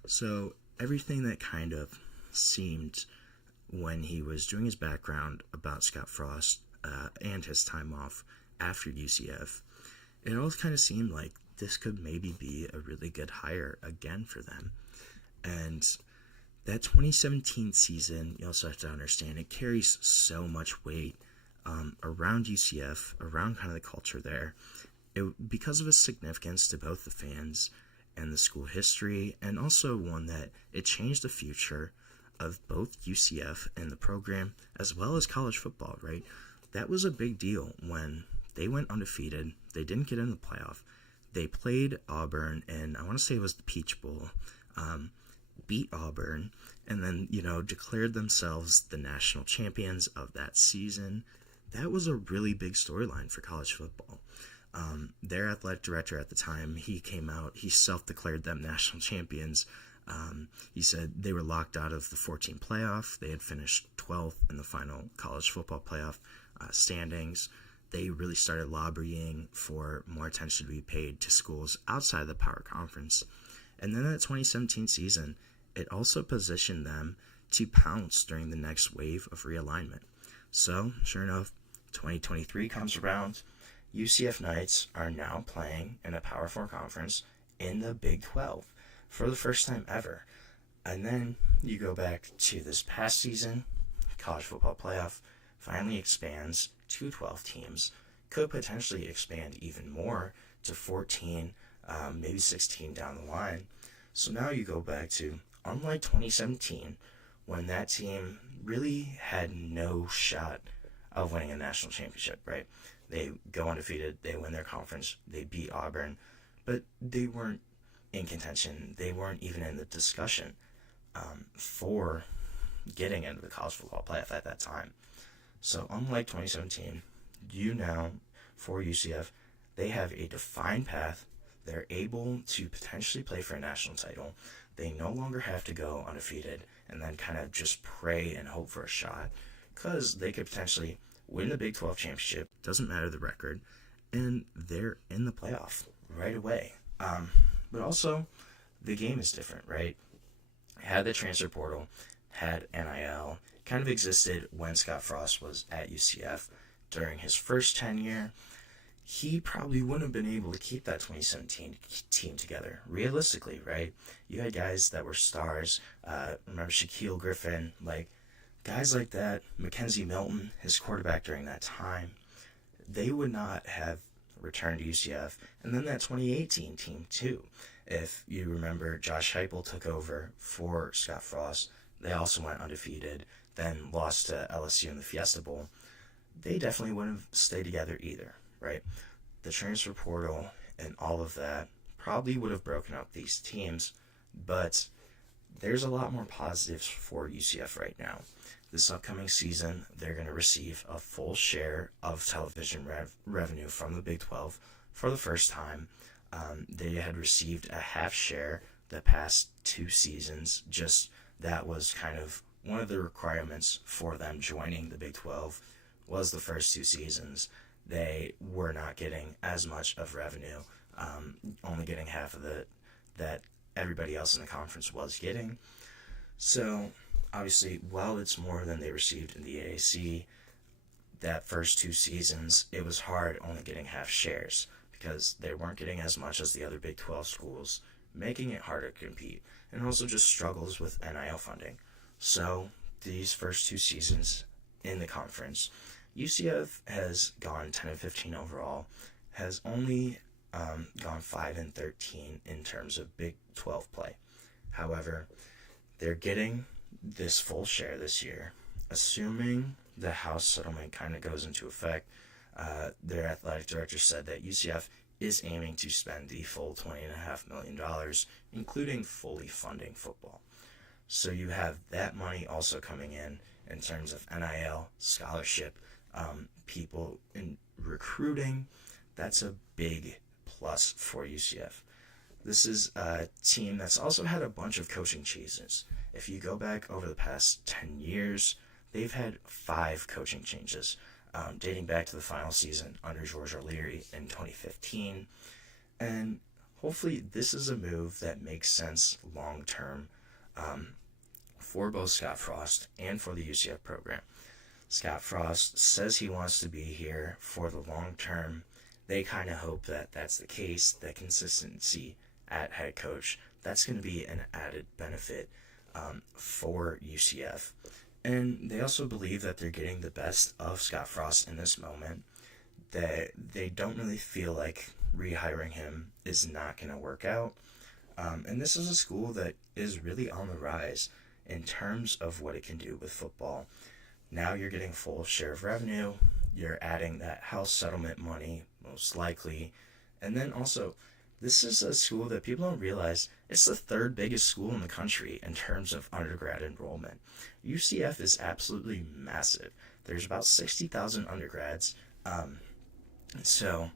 So everything that kind of seemed when he was doing his background about Scott Frost and his time off after UCF, it all kind of seemed like this could maybe be a really good hire again for them. And that 2017 season, you also have to understand, it carries so much weight around UCF, around kind of the culture there, because of its significance to both the fans and the school history, and also one that it changed the future of both UCF and the program, as well as college football, right? That was a big deal when they went undefeated. They didn't get in the playoff. They played Auburn, and I want to say it was the Peach Bowl, beat Auburn, and then, declared themselves the national champions of that season. That was a really big storyline for college football. Their athletic director at the time, he came out, he self-declared them national champions. He said they were locked out of the 14 playoff. They had finished 12th in the final college football playoff standings. They really started lobbying for more attention to be paid to schools outside of the Power Conference. And then that 2017 season, it also positioned them to pounce during the next wave of realignment. So, sure enough, 2023 comes around. UCF Knights are now playing in a Power 4 conference in the Big 12 for the first time ever. And then you go back to this past season, college football playoff finally expands to 12 teams, could potentially expand even more to 14, maybe 16 down the line. So now you go back to, unlike 2017, when that team really had no shot of winning a national championship, right? They go undefeated, they win their conference, they beat Auburn, but they weren't in contention. They weren't even in the discussion for getting into the college football playoff at that time. So unlike 2017, for UCF, they have a defined path. They're able to potentially play for a national title. They no longer have to go undefeated and then kind of just pray and hope for a shot, because they could potentially win the Big 12 championship, doesn't matter the record, and they're in the playoff right away. But also, the game is different, right? Had the transfer portal, had NIL, kind of existed when Scott Frost was at UCF during his first tenure. He probably wouldn't have been able to keep that 2017 team together, realistically, right? You had guys that were stars. Remember Shaquille Griffin, guys like that, Mackenzie Milton, his quarterback during that time, they would not have returned to UCF. And then that 2018 team, too. If you remember, Josh Heupel took over for Scott Frost. They also went undefeated, then lost to LSU in the Fiesta Bowl. They definitely wouldn't have stayed together either, right? The transfer portal and all of that probably would have broken up these teams, but there's a lot more positives for UCF right now. This upcoming season, they're going to receive a full share of television revenue from the Big 12 for the first time. They had received a half share the past 2 seasons. Just that was kind of one of the requirements for them joining the Big 12 was the first 2 seasons. They were not getting as much of revenue, only getting half of that everybody else in the conference was getting. So, obviously, while it's more than they received in the AAC, that first 2 seasons, it was hard only getting half shares because they weren't getting as much as the other Big 12 schools, making it harder to compete, and also just struggles with NIL funding. So, these first 2 seasons in the conference, UCF has gone 10-15 overall, has only gone 5-13 in terms of Big 12 play. However, they're getting this full share this year, assuming the House settlement kind of goes into effect. Their athletic director said that UCF is aiming to spend the full $20.5 million, including fully funding football. So you have that money also coming in terms of NIL, scholarship, people in recruiting. That's a big plus for UCF. This is a team that's also had a bunch of coaching changes. If you go back over the past 10 years, they've had 5 coaching changes, dating back to the final season under George O'Leary in 2015. And hopefully this is a move that makes sense long-term for both Scott Frost and for the UCF program. Scott Frost says he wants to be here for the long term. They kind of hope that that's the case, that consistency at head coach, that's going to be an added benefit for UCF. And they also believe that they're getting the best of Scott Frost in this moment, that they don't really feel like rehiring him is not going to work out. And this is a school that is really on the rise in terms of what it can do with football. Now you're getting full share of revenue, you're adding that house settlement money, most likely, and then also, this is a school that people don't realize, it's the 3rd biggest school in the country in terms of undergrad enrollment. UCF is absolutely massive. There's about 60,000 undergrads, so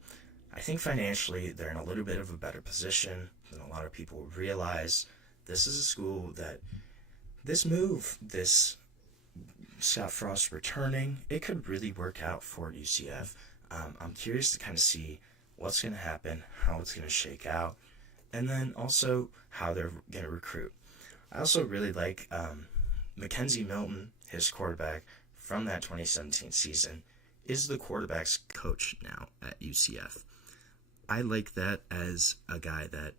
I think financially they're in a little bit of a better position than a lot of people realize. This is a school that this move, this Scott Frost returning, it could really work out for UCF. I'm curious to kind of see what's going to happen, how it's going to shake out, and then also how they're going to recruit. I also really like Mackenzie Milton, his quarterback from that 2017 season, is the quarterback's coach now at UCF. I like that as a guy that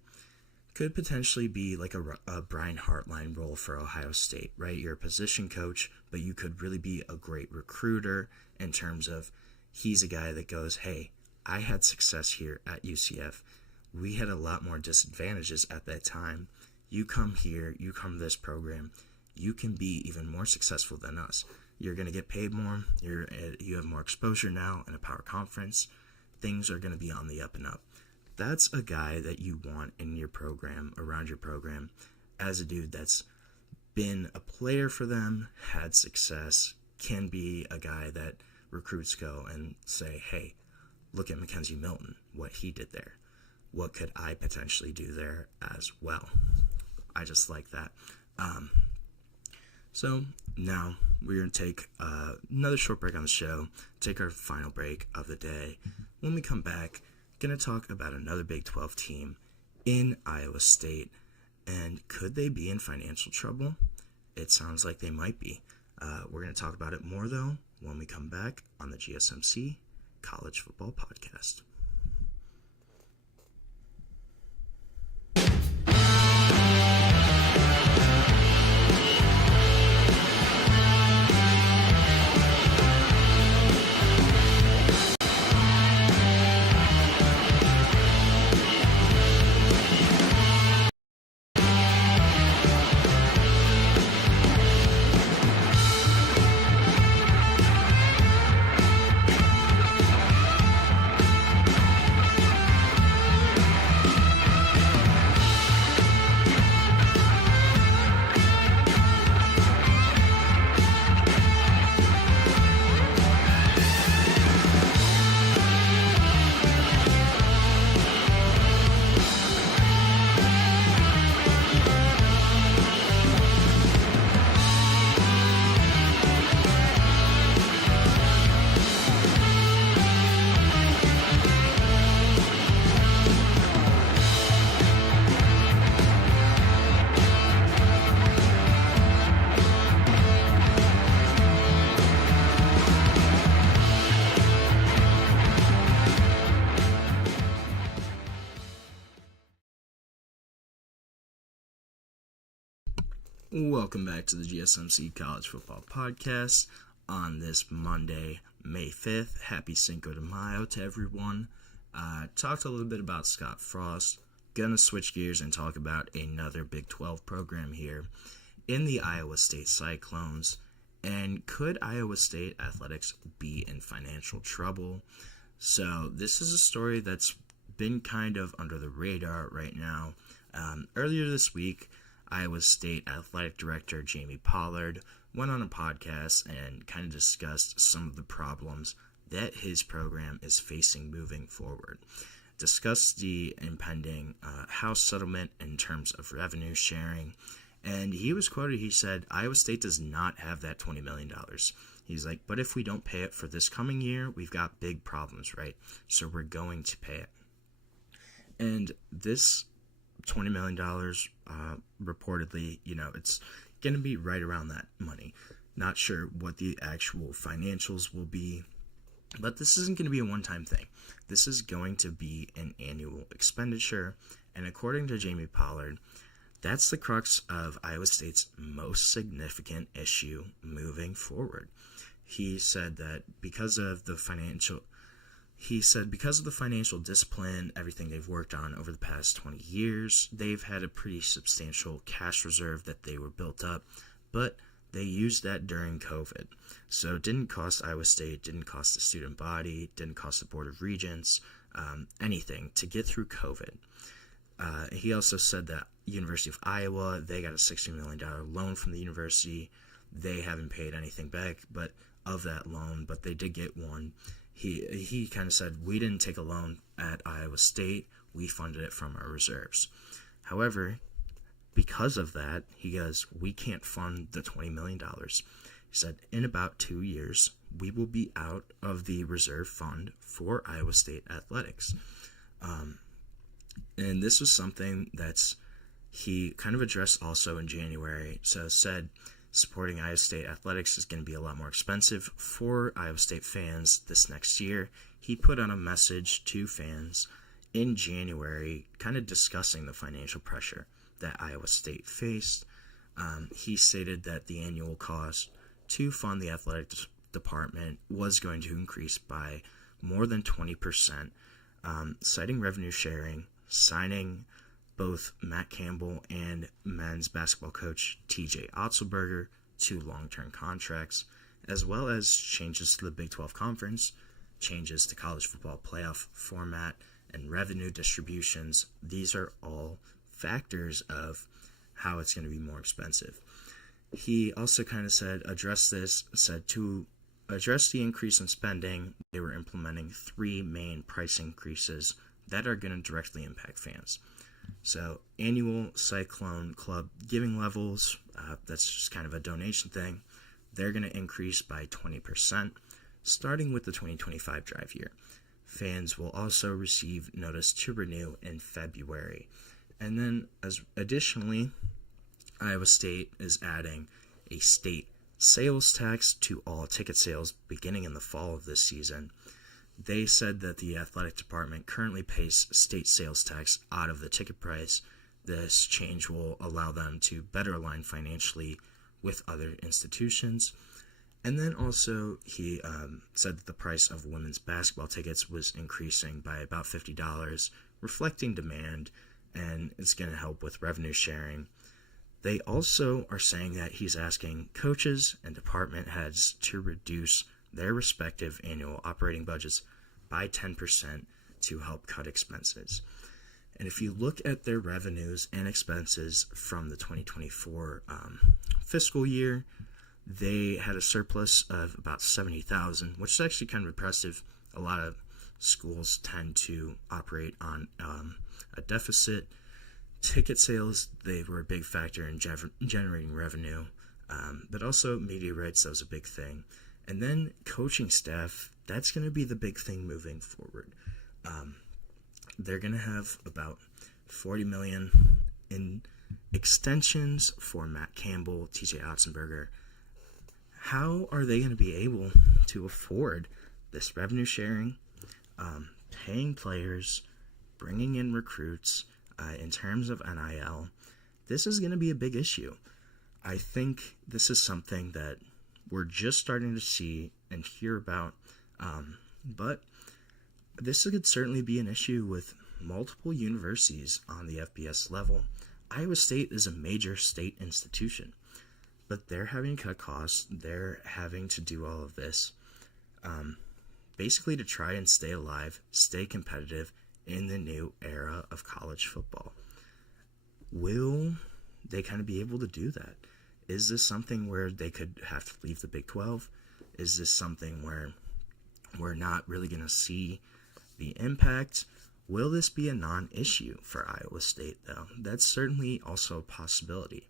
could potentially be like a Brian Hartline role for Ohio State, right? You're a position coach, but you could really be a great recruiter in terms of he's a guy that goes, hey, I had success here at UCF. We had a lot more disadvantages at that time. You come here, you come to this program, you can be even more successful than us. You're going to get paid more. You have more exposure now in a power conference. Things are going to be on the up and up. That's a guy that you want in your program, around your program, as a dude that's been a player for them, had success, can be a guy that recruits go and say, hey, look at Mackenzie Milton, what he did there. What could I potentially do there as well? I just like that. So now we're going to take another short break on the show, take our final break of the day. When we come back, going to talk about another Big 12 team in Iowa State, and could they be in financial trouble? It sounds like they might be. We're going to talk about it more, though, when we come back on the GSMC College Football Podcast. Welcome back to the GSMC College Football Podcast on this Monday, May 5th. Happy Cinco de Mayo to everyone. Talked a little bit about Scott Frost. Gonna switch gears and talk about another Big 12 program here in the Iowa State Cyclones. And could Iowa State athletics be in financial trouble? So this is a story that's been kind of under the radar right now. Earlier this week, Iowa State Athletic Director Jamie Pollard went on a podcast and kind of discussed some of the problems that his program is facing moving forward. Discussed the impending House settlement in terms of revenue sharing. And he was quoted, he said, Iowa State does not have that $20 million. He's like, but if we don't pay it for this coming year, we've got big problems, right? So we're going to pay it. And this $20 million, reportedly, it's going to be right around that money. Not sure what the actual financials will be, but this isn't going to be a one-time thing. This is going to be an annual expenditure, and according to Jamie Pollard, that's the crux of Iowa State's most significant issue moving forward. He said that because of the financial discipline, everything they've worked on over the past 20 years, they've had a pretty substantial cash reserve that they were built up, but they used that during COVID. So it didn't cost Iowa State, didn't cost the student body, didn't cost the Board of Regents, anything to get through COVID. He also said that University of Iowa, they got a $60 million loan from the university. They haven't paid anything back of that loan, but they did get one. He kind of said, we didn't take a loan at Iowa State, we funded it from our reserves. However, because of that, he goes, we can't fund the $20 million. He said, in about 2 years, we will be out of the reserve fund for Iowa State athletics. And this was something he kind of addressed also in January. So said, supporting Iowa State athletics is going to be a lot more expensive for Iowa State fans this next year. He put on a message to fans in January, kind of discussing the financial pressure that Iowa State faced. He stated that the annual cost to fund the athletic department was going to increase by more than 20%, citing revenue sharing, signing both Matt Campbell and men's basketball coach TJ Otzelberger to long-term contracts, as well as changes to the Big 12 Conference, changes to college football playoff format, and revenue distributions. These are all factors of how it's going to be more expensive. He also kind of said to address the increase in spending, they were implementing 3 main price increases that are going to directly impact fans. So annual Cyclone Club giving levels, that's just kind of a donation thing, they're going to increase by 20%, starting with the 2025 drive year. Fans will also receive notice to renew in February. And then additionally, Iowa State is adding a state sales tax to all ticket sales beginning in the fall of this season. They said that the athletic department currently pays state sales tax out of the ticket price. This change will allow them to better align financially with other institutions. And then also he said that the price of women's basketball tickets was increasing by about $50, reflecting demand, and it's going to help with revenue sharing. They also are saying that he's asking coaches and department heads to reduce their respective annual operating budgets by 10% to help cut expenses. And if you look at their revenues and expenses from the 2024 fiscal year, they had a surplus of about $70,000, which is actually kind of impressive. A lot of schools tend to operate on a deficit. Ticket sales, they were a big factor in generating revenue, but also media rights, that was a big thing. And then coaching staff, that's going to be the big thing moving forward. They're going to have about $40 million in extensions for Matt Campbell, TJ Otzelberger. How are they going to be able to afford this revenue sharing, paying players, bringing in recruits in terms of NIL? This is going to be a big issue. I think this is something that we're just starting to see and hear about, but this could certainly be an issue with multiple universities on the FBS level. Iowa State is a major state institution, but they're having to cut costs. They're having to do all of this basically to try and stay alive, stay competitive in the new era of college football. Will they kind of be able to do that? Is this something where they could have to leave the Big 12? Is this something where we're not really going to see the impact? Will this be a non-issue for Iowa State, though? That's certainly also a possibility.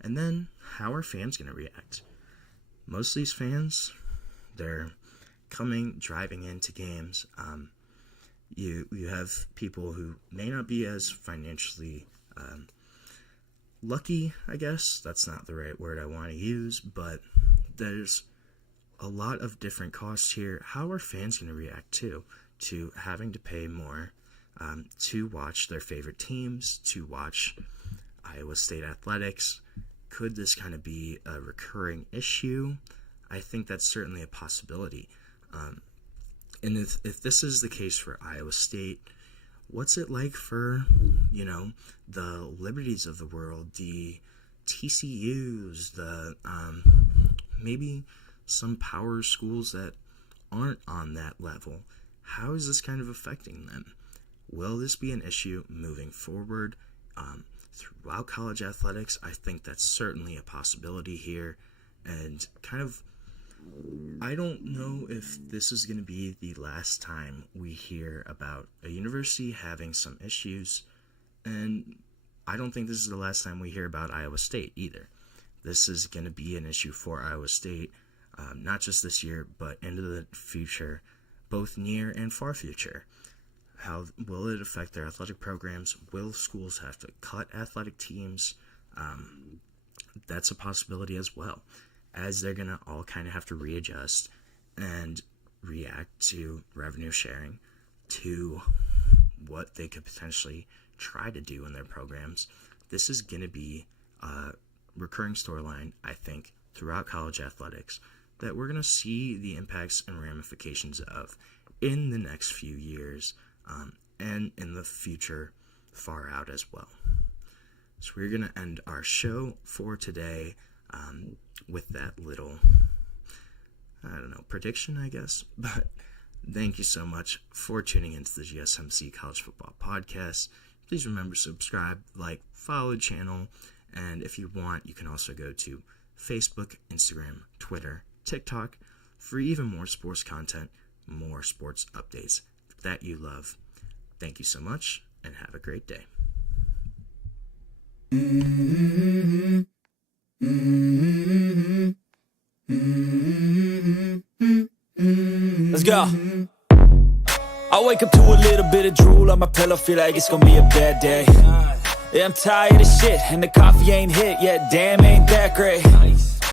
And then, how are fans going to react? Most of these fans, they're driving into games. You have people who may not be as financially lucky, I guess. That's not the right word I want to use, but there's a lot of different costs here. How are fans going to react to having to pay more to watch their favorite teams, to watch Iowa State athletics? Could this kind of be a recurring issue? I think that's certainly a possibility. And if this is the case for Iowa State, what's it like for, the Liberties of the world, the TCUs, the maybe some power schools that aren't on that level? How is this kind of affecting them? Will this be an issue moving forward throughout college athletics? I think that's certainly a possibility here. And I don't know if this is going to be the last time we hear about a university having some issues. And I don't think this is the last time we hear about Iowa State either. This is going to be an issue for Iowa State, not just this year, but into the future, both near and far future. How will it affect their athletic programs? Will schools have to cut athletic teams? That's a possibility as well, as they're going to all kind of have to readjust and react to revenue sharing, to what they could potentially try to do in their programs. This is going to be a recurring storyline, I think, throughout college athletics that we're going to see the impacts and ramifications of in the next few years, and in the future far out as well. So we're going to end our show for today with that little, prediction, I guess. But thank you so much for tuning into the GSMC College Football Podcast. Please remember to subscribe, like, follow the channel, and if you want, you can also go to Facebook, Instagram, Twitter, TikTok for even more sports content, more sports updates that you love. Thank you so much, and have a great day. Let's go. I wake up to a little bit of drool on my pillow, feel like it's gonna be a bad day. Yeah, I'm tired of shit, and the coffee ain't hit yet, damn, ain't that great.